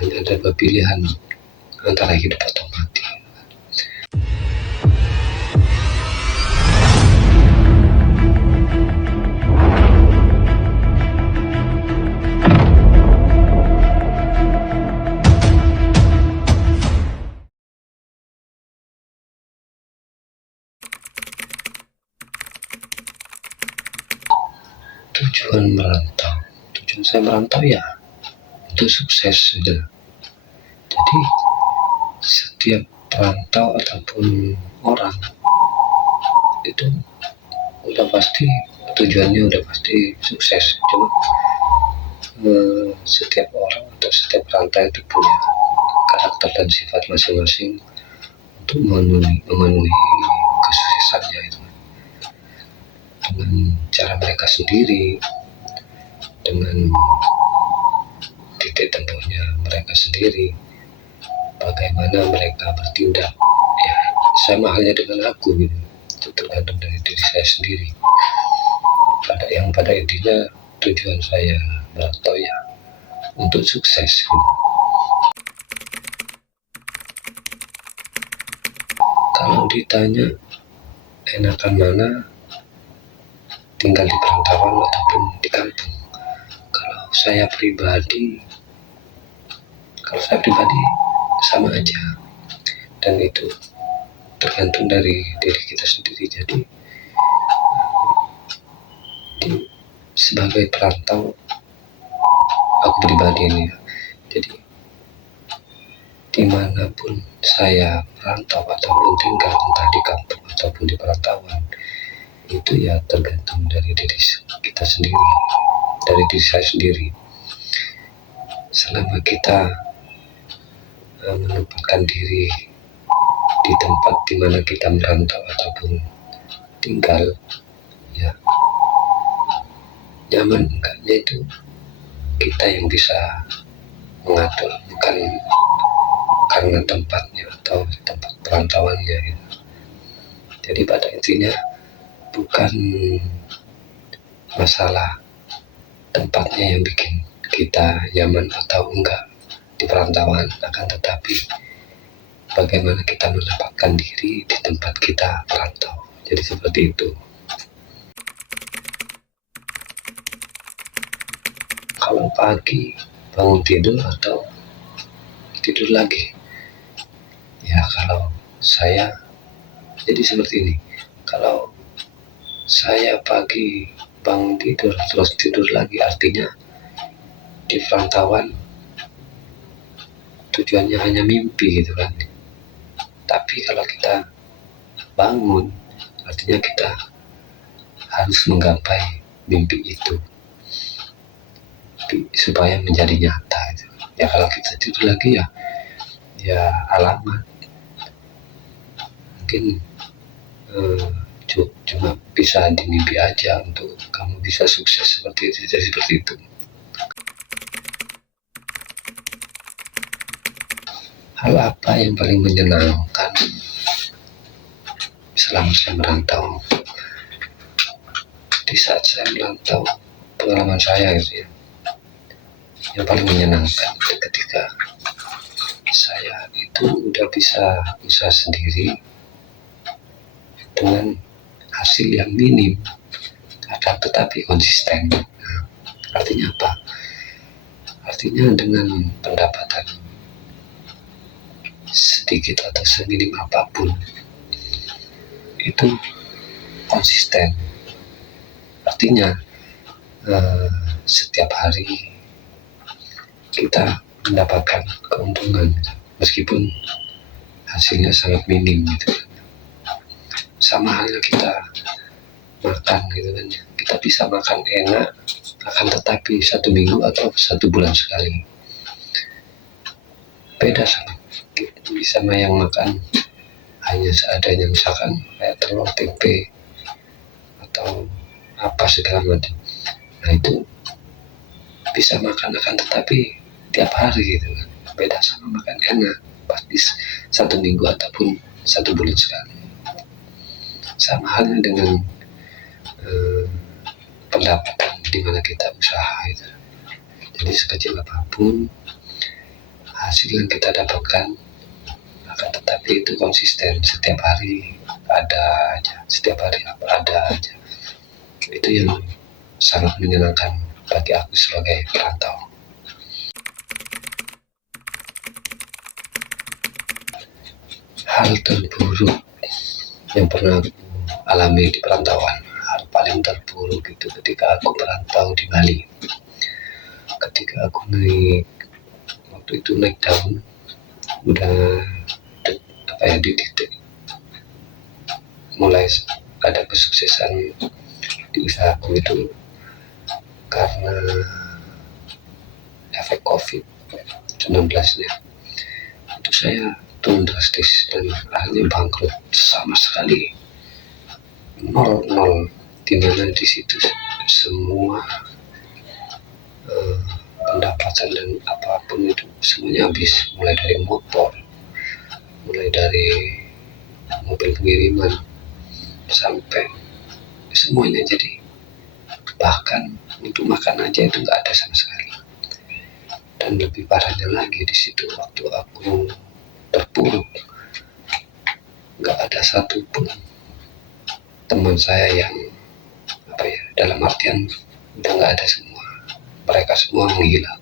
hanya ada dua pilihan antara hidup atau mati. Tujuan saya merantau ya untuk sukses saja. Jadi setiap perantau ataupun orang itu udah pasti tujuannya udah pasti sukses. Cuma setiap orang atau setiap perantau itu punya karakter dan sifat masing-masing untuk memenuhi kesuksesannya itu dengan cara mereka sendiri, dengan titik tempuhnya mereka sendiri, bagaimana mereka bertindak ya sama halnya dengan aku gitu. Itu tergantung dari diri saya sendiri. Pada intinya tujuan saya merantau ya untuk sukses gitu. Kalau ditanya enakan mana tinggal di perantauan ataupun di kampung, kalau saya pribadi sama aja, dan itu tergantung dari diri kita sendiri. Jadi sebagai perantau aku pribadi ini, jadi dimanapun saya merantau ataupun tinggal, entah di kampung ataupun di perantauan, itu ya tergantung dari diri kita sendiri, dari diri saya sendiri. Selama kita menempatkan diri di tempat di mana kita merantau ataupun tinggal, ya nyaman enggaknya itu kita yang bisa mengatur, bukan karena tempatnya atau tempat perantauannya gitu. Jadi pada intinya bukan masalah tempatnya yang bikin kita nyaman atau enggak di perantauan, akan tetapi bagaimana kita menempatkan diri di tempat kita merantau. Jadi seperti itu. Kalau pagi bangun tidur atau tidur lagi, ya kalau saya jadi seperti ini. Kalau saya pagi bangun tidur terus tidur lagi, artinya di perantauan tujuannya hanya mimpi gitu kan. Tapi kalau kita bangun, artinya kita harus menggapai mimpi itu supaya menjadi nyata gitu. Ya kalau kita tidur lagi ya alamat mungkin cuma bisa di mimpi aja untuk kamu bisa sukses seperti itu. Jadi seperti itu. Hal apa yang paling menyenangkan selama saya merantau? Di saat saya merantau, pengalaman saya gitu ya, yang paling menyenangkan ketika saya itu udah bisa usaha sendiri dengan hasil yang minim, akan tetapi konsisten. Nah, artinya apa? Artinya dengan pendapatan sedikit atau seminim apapun, itu konsisten. Artinya setiap hari kita mendapatkan keuntungan meskipun hasilnya sangat minim gitu. Sama halnya kita makan gitu kan, kita bisa makan enak, akan tetapi 1 minggu atau 1 bulan sekali. Beda sama yang makan hanya seadanya, misalkan kayak telur, tempe atau apa segala macam. Nah itu bisa makan akan tetapi tiap hari gitu kan. Beda sama makan enak pasti 1 minggu ataupun 1 bulan sekali. Sama halnya dengan pendapatan di mana kita usaha itu. Jadi sekecil apapun hasil yang kita dapatkan, akan tetapi itu konsisten, setiap hari ada aja, itu yang sangat menyenangkan bagi aku sebagai perantau. Hal terburuk yang pernah aku alami di perantauan, hal paling terburuk itu ketika aku merantau di Bali. Ketika aku waktu itu naik daun, udah di titik mulai ada kesuksesan di usahaku itu karena efek COVID-19-nya. Itu saya turun drastis dan akhirnya bangkrut sama sekali, nol, dimana di situ semua pendapatan dan apapun itu semuanya habis, mulai dari motor, mulai dari mobil pengiriman, sampai semuanya. Jadi bahkan untuk makan aja itu nggak ada sama sekali. Dan lebih parahnya lagi di situ waktu aku terpuruk, nggak ada satupun teman saya yang dalam artian udah nggak ada semua, mereka semua menghilang.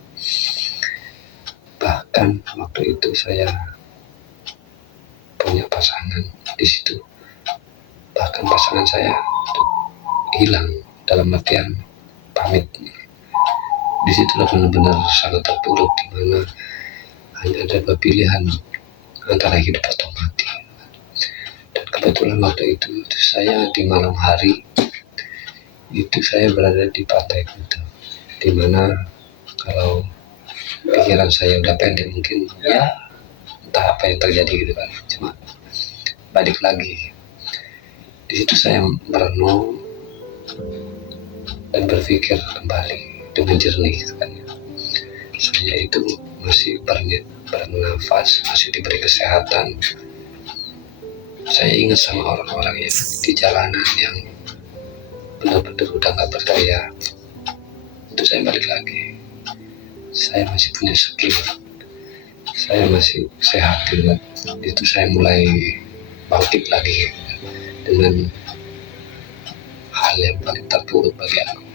Bahkan waktu itu saya punya pasangan di situ, bahkan pasangan saya hilang dalam artian pamit. Di situlah benar-benar sangat terpuruk, di mana hanya ada dua pilihan antara hidup atau mati. Dan kebetulan waktu itu saya di malam hari itu saya berada di Pantai Kuta, di mana kalau pikiran saya udah pendek mungkin ya entah apa yang terjadi gitu kan, cuma balik lagi di situ saya merenung dan berpikir kembali dengan jernih gitu kan. Saya itu masih bernafas, masih diberi kesehatan. Saya ingat sama orang-orang yang di jalanan yang benar-benar udah gak berdaya. Itu saya balik lagi, saya masih punya skill, saya masih sehat gitu kan. Itu saya mulai bangkit lagi dengan hal yang paling terburuk bagi aku.